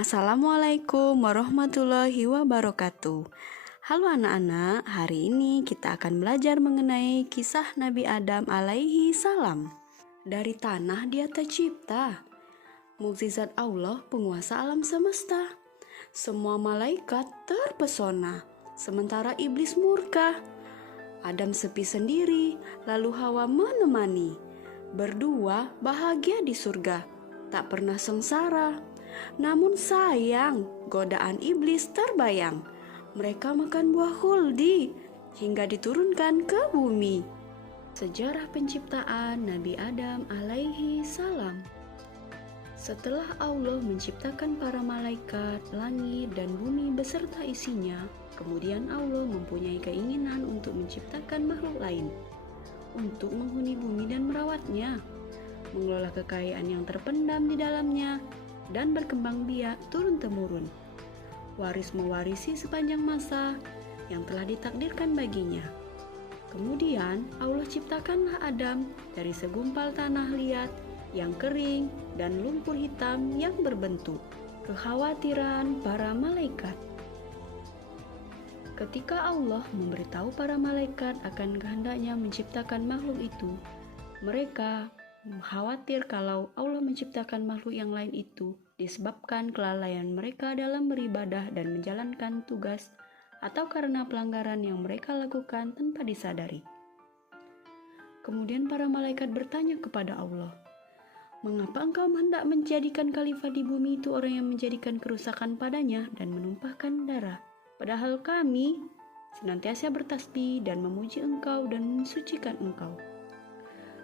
Assalamualaikum warahmatullahi wabarakatuh. Halo anak-anak, hari ini kita akan belajar mengenai kisah Nabi Adam alaihi salam. Dari tanah dia tercipta. Mukjizat Allah penguasa alam semesta. Semua malaikat terpesona, sementara iblis murka. Adam sepi sendiri, lalu Hawa menemani. Berdua bahagia di surga, tak pernah sengsara. Namun sayang, godaan iblis terbayang. Mereka makan buah khuldi hingga diturunkan ke bumi. Sejarah penciptaan Nabi Adam alaihi salam. Setelah Allah menciptakan para malaikat, langit dan bumi beserta isinya, kemudian Allah mempunyai keinginan untuk menciptakan makhluk lain untuk menghuni bumi dan merawatnya, mengelola kekayaan yang terpendam di dalamnya, dan berkembang biak turun-temurun, waris mewarisi sepanjang masa yang telah ditakdirkan baginya. Kemudian Allah ciptakanlah Adam dari segumpal tanah liat yang kering dan lumpur hitam yang berbentuk. Kekhawatiran para malaikat. Ketika Allah memberitahu para malaikat akan kehendaknya menciptakan makhluk itu, mereka khawatir kalau Allah menciptakan makhluk yang lain itu disebabkan kelalaian mereka dalam beribadah dan menjalankan tugas atau karena pelanggaran yang mereka lakukan tanpa disadari. Kemudian para malaikat bertanya kepada Allah, "Mengapa engkau hendak menjadikan khalifah di bumi itu orang yang menjadikan kerusakan padanya dan menumpahkan darah? Padahal kami senantiasa bertasbih dan memuji engkau dan mensucikan engkau."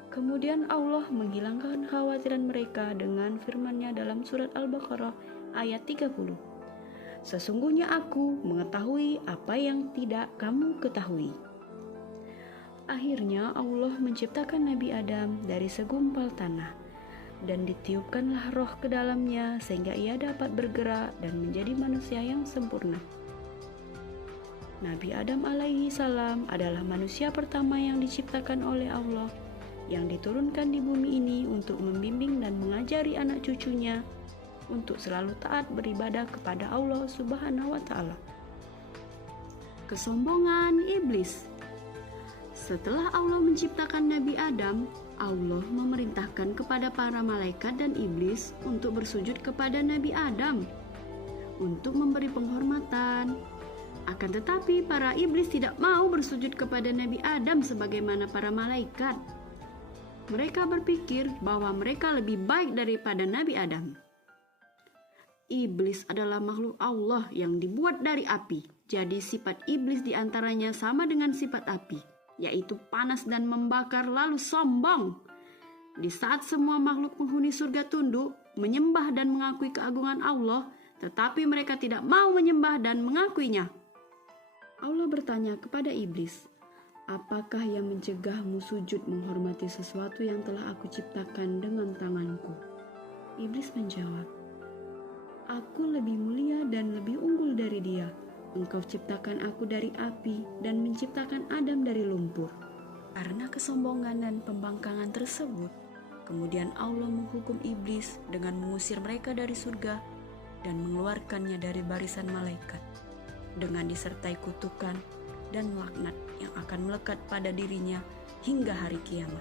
Kemudian Allah menghilangkan kekhawatiran mereka dengan firman-Nya dalam surat Al-Baqarah ayat 30. "Sesungguhnya aku mengetahui apa yang tidak kamu ketahui." Akhirnya Allah menciptakan Nabi Adam dari segumpal tanah dan ditiupkanlah roh ke dalamnya sehingga ia dapat bergerak dan menjadi manusia yang sempurna. Nabi Adam alaihi salam adalah manusia pertama yang diciptakan oleh Allah, yang diturunkan di bumi ini untuk membimbing dan mengajari anak cucunya untuk selalu taat beribadah kepada Allah Subhanahu wa Ta'ala. Kesombongan iblis. Setelah Allah menciptakan Nabi Adam, Allah memerintahkan kepada para malaikat dan iblis untuk bersujud kepada Nabi Adam untuk memberi penghormatan. Akan tetapi para iblis tidak mau bersujud kepada Nabi Adam sebagaimana para malaikat. Mereka berpikir bahwa mereka lebih baik daripada Nabi Adam. Iblis adalah makhluk Allah yang dibuat dari api. Jadi sifat iblis diantaranya sama dengan sifat api, yaitu panas dan membakar lalu sombong. Di saat semua makhluk penghuni surga tunduk, menyembah dan mengakui keagungan Allah, tetapi mereka tidak mau menyembah dan mengakuinya. Allah bertanya kepada iblis, "Apakah yang mencegahmu sujud menghormati sesuatu yang telah aku ciptakan dengan tanganku?" Iblis menjawab, "Aku lebih mulia dan lebih unggul dari dia. Engkau ciptakan aku dari api dan menciptakan Adam dari lumpur." Karena kesombongan dan pembangkangan tersebut, kemudian Allah menghukum iblis dengan mengusir mereka dari surga dan mengeluarkannya dari barisan malaikat dengan disertai kutukan dan laknat yang akan melekat pada dirinya hingga hari kiamat.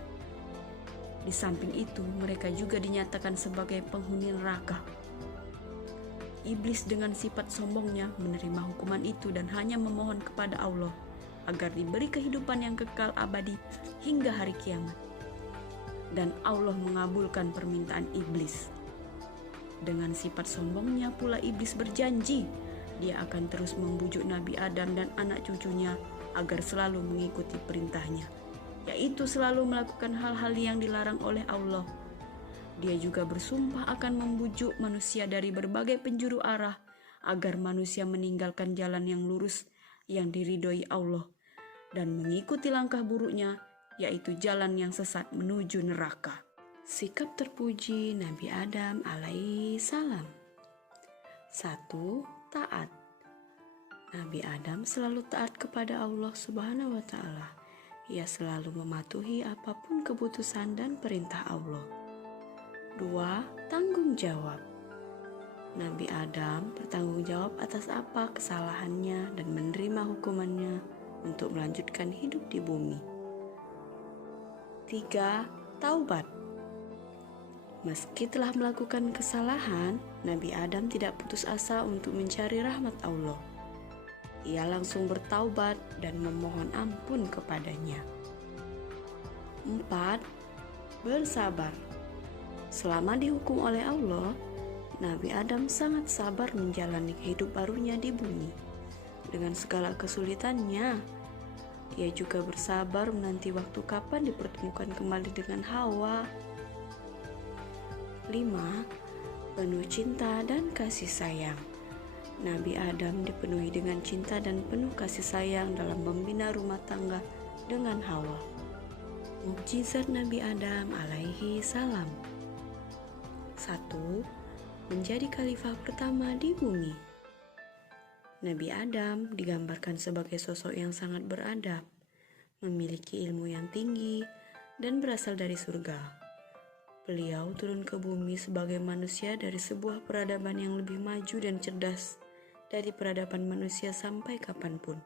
Di samping itu, mereka juga dinyatakan sebagai penghuni neraka. Iblis dengan sifat sombongnya menerima hukuman itu dan hanya memohon kepada Allah agar diberi kehidupan yang kekal abadi hingga hari kiamat. Dan Allah mengabulkan permintaan iblis. Dengan sifat sombongnya pula iblis berjanji dia akan terus membujuk Nabi Adam dan anak cucunya agar selalu mengikuti perintahnya, yaitu selalu melakukan hal-hal yang dilarang oleh Allah. Dia juga bersumpah akan membujuk manusia dari berbagai penjuru arah agar manusia meninggalkan jalan yang lurus yang diridhoi Allah dan mengikuti langkah buruknya, yaitu jalan yang sesat menuju neraka. Sikap terpuji Nabi Adam alaihi salam. 1. Taat. Nabi Adam selalu taat kepada Allah Subhanahu wa Ta'ala. Ia selalu mematuhi apapun keputusan dan perintah Allah. 2. Tanggung jawab. Nabi Adam bertanggung jawab atas apa kesalahannya dan menerima hukumannya untuk melanjutkan hidup di bumi. 3. Taubat. Meski telah melakukan kesalahan, Nabi Adam tidak putus asa untuk mencari rahmat Allah. Ia langsung bertaubat dan memohon ampun kepadanya. 4. Bersabar. Selama dihukum oleh Allah, Nabi Adam sangat sabar menjalani hidup barunya di bumi. Dengan segala kesulitannya, ia juga bersabar menanti waktu kapan dipertemukan kembali dengan Hawa. 5. Penuh cinta dan kasih sayang. Nabi Adam dipenuhi dengan cinta dan penuh kasih sayang dalam membina rumah tangga dengan Hawa. Mukjizat Nabi Adam alaihi salam. 1. Menjadi khalifah pertama di bumi. Nabi Adam digambarkan sebagai sosok yang sangat beradab, memiliki ilmu yang tinggi, dan berasal dari surga. Beliau turun ke bumi sebagai manusia dari sebuah peradaban yang lebih maju dan cerdas dari peradaban manusia sampai kapanpun.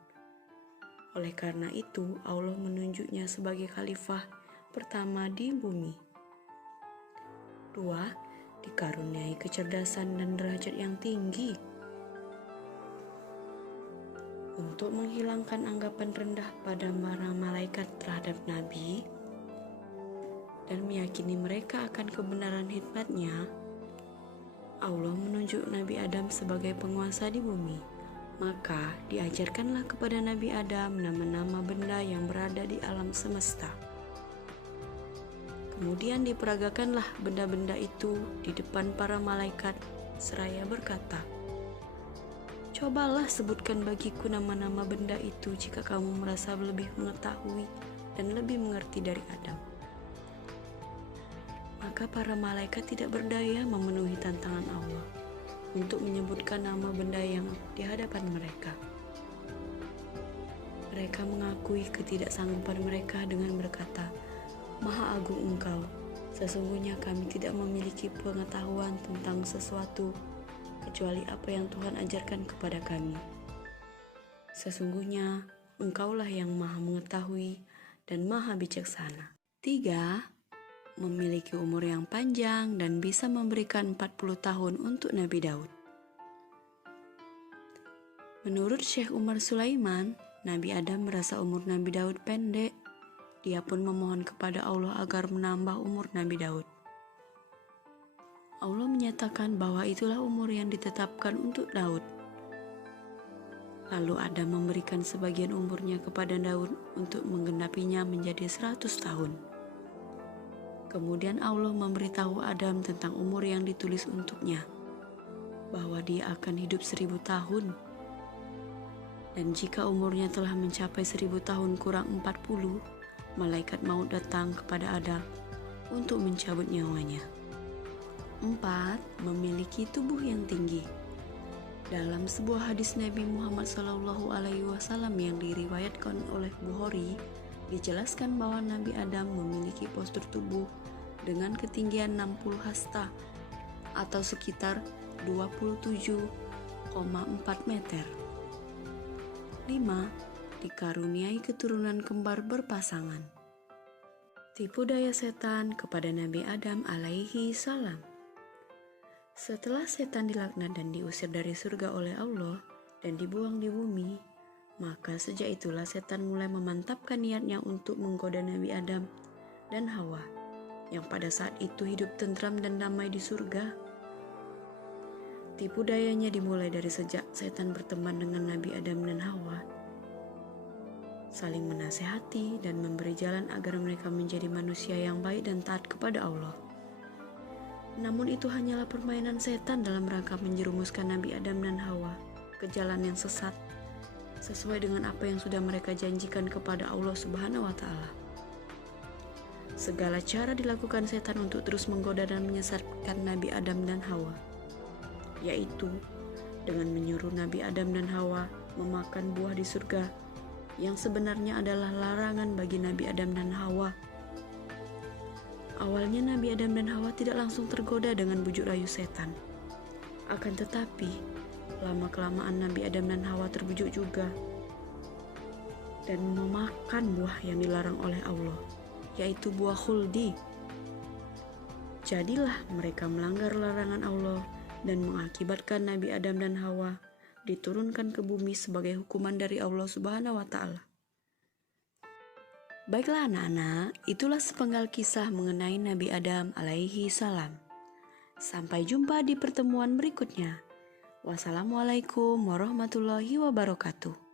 Oleh karena itu, Allah menunjuknya sebagai khalifah pertama di bumi. 2. Dikaruniai kecerdasan dan derajat yang tinggi. Untuk menghilangkan anggapan rendah pada para malaikat terhadap Nabi dan meyakini mereka akan kebenaran hikmatnya, Allah menunjuk Nabi Adam sebagai penguasa di bumi. Maka diajarkanlah kepada Nabi Adam nama-nama benda yang berada di alam semesta. Kemudian diperagakanlah benda-benda itu di depan para malaikat seraya berkata, "Cobalah sebutkan bagiku nama-nama benda itu jika kamu merasa lebih mengetahui dan lebih mengerti dari Adam." Maka para malaikat tidak berdaya memenuhi tantangan Allah untuk menyebutkan nama benda yang di hadapan mereka. Mereka mengakui ketidaksanggupan mereka dengan berkata, "Maha Agung Engkau, sesungguhnya kami tidak memiliki pengetahuan tentang sesuatu kecuali apa yang Tuhan ajarkan kepada kami. Sesungguhnya Engkaulah yang maha mengetahui dan maha bijaksana." 3. Memiliki umur yang panjang dan bisa memberikan 40 tahun untuk Nabi Daud. Menurut Syekh Umar Sulaiman, Nabi Adam merasa umur Nabi Daud pendek. Dia pun memohon kepada Allah agar menambah umur Nabi Daud. Allah menyatakan bahwa itulah umur yang ditetapkan untuk Daud. Lalu Adam memberikan sebagian umurnya kepada Daud untuk menggenapinya menjadi 100 tahun. Kemudian Allah memberitahu Adam tentang umur yang ditulis untuknya, bahwa dia akan hidup 1000 tahun. Dan jika umurnya telah mencapai 1000 tahun kurang 40, malaikat maut datang kepada Adam untuk mencabut nyawanya. 4. Memiliki tubuh yang tinggi. Dalam sebuah hadis Nabi Muhammad SAW yang diriwayatkan oleh Bukhari, dijelaskan bahwa Nabi Adam memiliki postur tubuh dengan ketinggian 60 hasta atau sekitar 27,4 meter. 5. Dikaruniai keturunan kembar berpasangan. Tipu daya setan kepada Nabi Adam alaihi salam. Setelah setan dilaknat dan diusir dari surga oleh Allah dan dibuang di bumi, maka sejak itulah setan mulai memantapkan niatnya untuk menggoda Nabi Adam dan Hawa, yang pada saat itu hidup tentram dan damai di surga. Tipu dayanya dimulai dari sejak setan berteman dengan Nabi Adam dan Hawa, saling menasehati dan memberi jalan agar mereka menjadi manusia yang baik dan taat kepada Allah. Namun itu hanyalah permainan setan dalam rangka menjerumuskan Nabi Adam dan Hawa ke jalan yang sesat, sesuai dengan apa yang sudah mereka janjikan kepada Allah Subhanahu wa Ta'ala. Segala cara dilakukan setan untuk terus menggoda dan menyesatkan Nabi Adam dan Hawa, yaitu dengan menyuruh Nabi Adam dan Hawa memakan buah di surga yang sebenarnya adalah larangan bagi Nabi Adam dan Hawa. Awalnya Nabi Adam dan Hawa tidak langsung tergoda dengan bujuk rayu setan. Akan tetapi, lama-kelamaan Nabi Adam dan Hawa terbujuk juga dan memakan buah yang dilarang oleh Allah, yaitu buah khuldi. Jadilah mereka melanggar larangan Allah dan mengakibatkan Nabi Adam dan Hawa diturunkan ke bumi sebagai hukuman dari Allah Subhanahu wa Ta'ala. Baiklah anak-anak, itulah sepenggal kisah mengenai Nabi Adam alaihi salam. Sampai jumpa di pertemuan berikutnya. Wassalamualaikum warahmatullahi wabarakatuh.